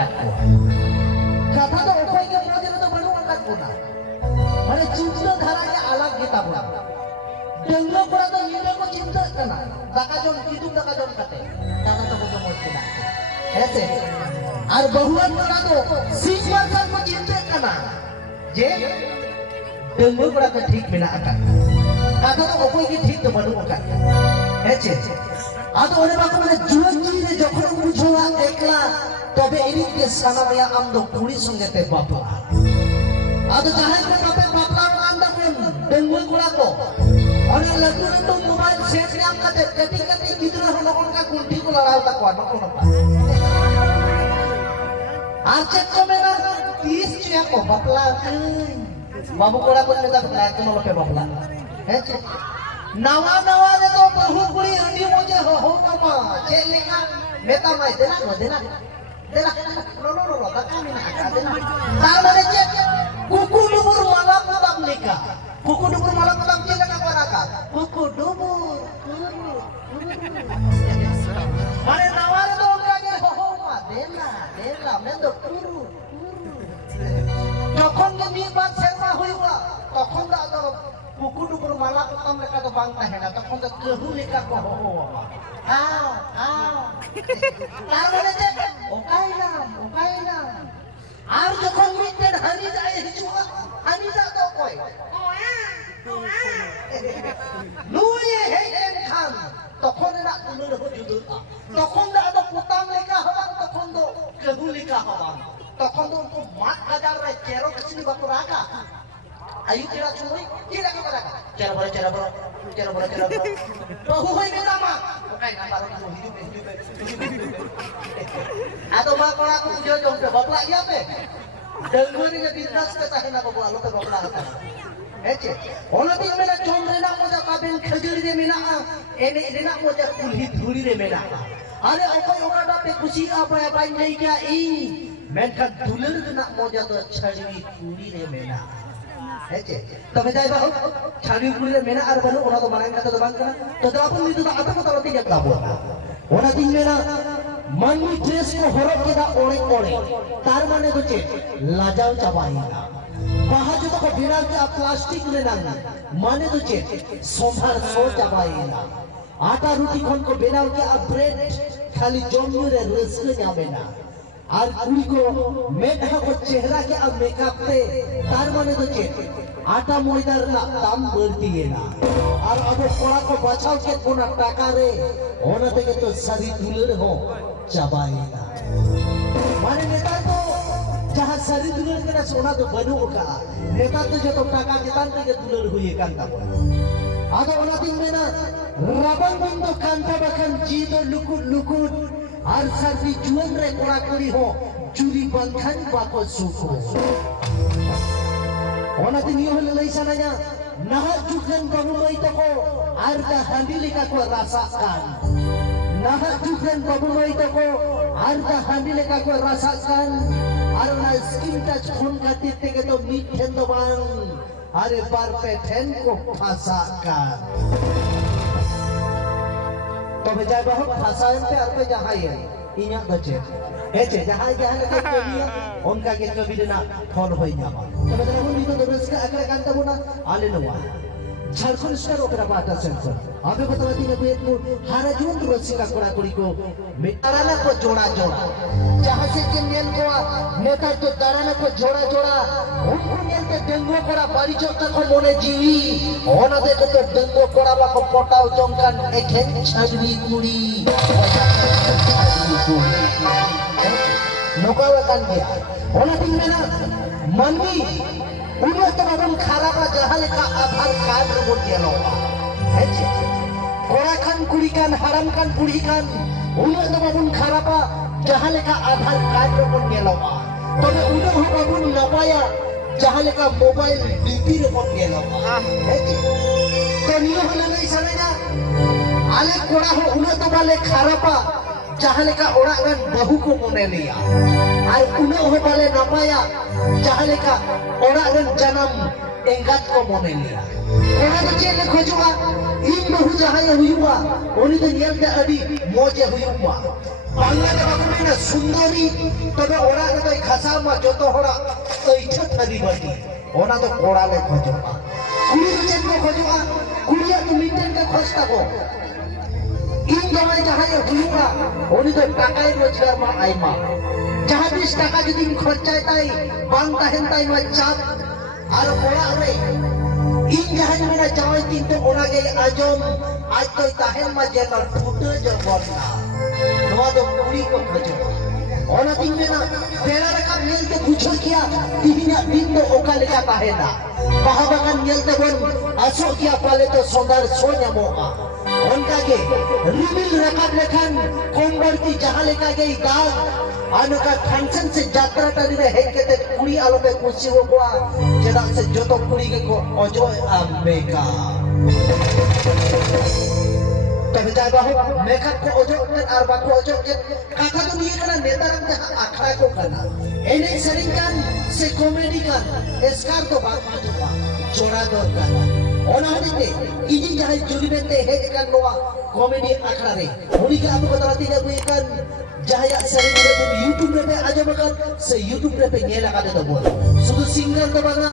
angkat ko. Kata to okoy ke moje to banu angkat ko na. Mane cinta dharanya alag kita bula. Denglo kora to nile ko cinta kana. Daka jon kitu daka jon kate. Kata to ko moje na. ऐसे और बहुवन करा तो सीख मारकर को चिंता करना जे dengue बड़ा का ठीक मिला आका कथा तो कोई की ठीक तो बनू आका ऐसे आतो ओने बाको माने जुवन जी ने जखन बुझोआ एकला तबे एनी के साना में आम दो कुड़ी संगे ते बापला आतो जहां के बापे बापला आंदा कोन डेंगू बड़ा को ओने लटू तो मोबाइल सेट ने आम कते कति कति कितना होन का कुंठी को लड़ाओ तक वा नको ना आचे को मेरा 30 चे को बपला बाबू कोड़ा को मेरा बपला के मोल पे बपला है नवा नवा ने तो बहु कुड़ी अंडी मुझे हो कमा जे लेका मेता माई देना नो दका में ना देना तार माने जे कुकु डुबुर माला पुतम निका कुकु डुबुर माला पुतम के लगा का कुकु डुबुर माने नवा ने तो उनका के हो मा देना मैं तो पुरु যখন যে নির্বাচন সেরমা হইবা তখন তো কুকু ডুবুর মালা পুতম লেখা তো বাং তাহে না তখন তো কেহু লেখা কহ তার মানে যে ওকাই না আর যখন মিটেড হানি যায় হিজুয়া হানি যা তো কই নুয়ে হেন খান তখন না তুলুর হুজুদ তখন তো পুতম লেখা হবা তখন তো কেহু লেখা হবা তখন তো উनको मात बाजार रे चेरो किसी बात रागा आयु तेरा चुई तेरा के रागा चेरो बोले बहु होई मेरा मां काई ना बारो हिजु आ तो मां कोड़ा को जो पे बपला गया पे डंगोरी के बिजनेस के चाहे ना बबुआ लो पे बपला होता एचे ओला दिन मेरा चोम रेना मोजा काबेन खजूरी रे मेना एने रेना मोजा कुल्ही धुरी रे मेना अरे ओकोय ओकाडा पे खुशी apa apa नहीं क्या ई मेनखान दुलर ना मोजा तो छड़ी कुड़ी रे मेना हेचे तबे जाय बाहु छड़ी कुड़ी रे मेना आर बनु ओना तो माने कथा तो बांग कना तो अपन नी तो आता को तलती जब दाबो ओना दिन मेना मानवी ड्रेस को हरक केदा ओड़े तार माने तो चे लाजाव चाबाईना बाहा जो तो बिना के प्लास्टिक ले ना माने तो चे सोभार सो चाबाईना आटा रोटी खन को बेनाव के ब्रेड खाली जम्मू रे रसके जाबेना আর কুড়ি को মেঘা को चेहरा के अब मेकअप पे तार माने तो चे आटा ময়দার না দাম बढ़ती ना और अब कोड़ा को बचाव के कोना टाका रे ओना থেকে तो सारी दुलर हो चाबाई ना माने नेता तो जहां सारी दुलर के ना सोना तो बनू का नेता तो जो तो टाका के तान के दुलर हुई कांता आदा ओना दिन में ना रबन बंदो कांता बखन जी तो लुकुट আর সার্ভি জুয়েন রে কোড়া করি হো চুরি বন্ধন বাকো সুখো ওনাতে নিয়ে হলে লইছা না না জুখেন বাবু লই তকো আর দা হান্ডি লেখা কো রাসা কান না জুখেন বাবু লই তকো আর দা হান্ডি লেখা কো রাসা কান আর না স্কিন টাচ ফোন খাতির থেকে তো মিঠেন দবান আরে পার পে ঠেন কো ফাসা কান तबे जाय बहुत भाषाएं पे अर्थ जहां है इन्या बचे एचे जहां के कविया उनका के कवि देना फोन होई जाबा तबे जरा हम तो दरस का अगला कांता बोना आले नवा झारखंड स्टार ओपेरा बाटा सेंसर आबे बतावती ने बेत को हारा जुन रसिका कोड़ा कोड़ी को मिताराना को जोड़ा जहां से के मेल को नेता तो दाराना को जोड़ा उनको मेल पे डेंगू कोड़ा बाड़ी चौका को मोने जीवी ओना देखो तो डेंगू कोड़ा बा को पोटाव जंकान एखेन छाजवी कुड़ी नोकावा कान गया ओना दिन में ना मनवी उन्हें तो बाबन खराबा जहां लेका आधार कार्ड रो दियालो हेचे कोड़ा खान कुड़ी कान हराम कान बुढ़ी कान उन्हें तो बाबन खराबा जहां लेका आधार कार्ड रो दियालो तबे उन्हें हो बाबन नपाया जहां लेका मोबाइल डीपी रो दियालो हेचे तो नियो हले नहीं सनेना आले कोड़ा हो उन्हें तो बाले खराबा जहां लेका ओड़ा गन बहु को मोने लिया আর উনো হবালে নাপায়া যাহলে কা ওড়ারেন জনম এঙ্গাত কো মনে নিয়া ওনা তো চেলে খোঁজবা ইন বহু যাহায় হুইবা উনি তো নিয়ম তে আদি মজে হুইবা बांग्ला रे बाको मेना सुंदरी तबे ओरा रे तो घासा मा जतो होरा ऐठा थरी बाटी ओना तो कोड़ा ले खोजोआ कुड़ी तो चेक को खोजोआ कुड़िया तो मिटेन के खोजता को इन जमाई जहां ये हुआ उनी तो टाका रोजगार मा आईमा जहां 20 টাকা যদি খরচায় তাই বাং তাহেন তাই मा চাপ আর ওরা রে इन जहां मेरा जावई तीन तो ओना गे आजम आज तो ताहेन मा जेकर फुटे जबरना नवा तो कुड़ी को खजो ओना तीन में ना बेड़ा रखा मेल के पूछो किया तीन दिन तो ओका लेका ताहेना बाहाबागान मेल ते बन आसो किया पाले तो सोंदार सोnya मोका उनका के रिबिल रकाब लेखान कोमबरती जहां लेका गई दाग आनुका फंक्शन से यात्रा टाली रे हेड के कुड़ी आलो पे कुछ हो गया जेदा से जो तो कुड़ी के को अजो मेका तब जाय बाहु मेकअप को अजो के आर बाको अजो के कथा तो नहीं कना नेता रंग आखड़ा को कना एने सरिंग कान से कॉमेडी कान एस्कार तो बात माजुवा जोड़ा दो कान ओना होते इजी जहां जुड़ी बेते हेड कान नोआ कॉमेडी आखड़ा रे उनी के आप बताती है कोई कान जहां सरिंग रे YouTube रे आजो बकर से YouTube रे पे ने लगा दे तो बोल सुदु सिंगर तो बना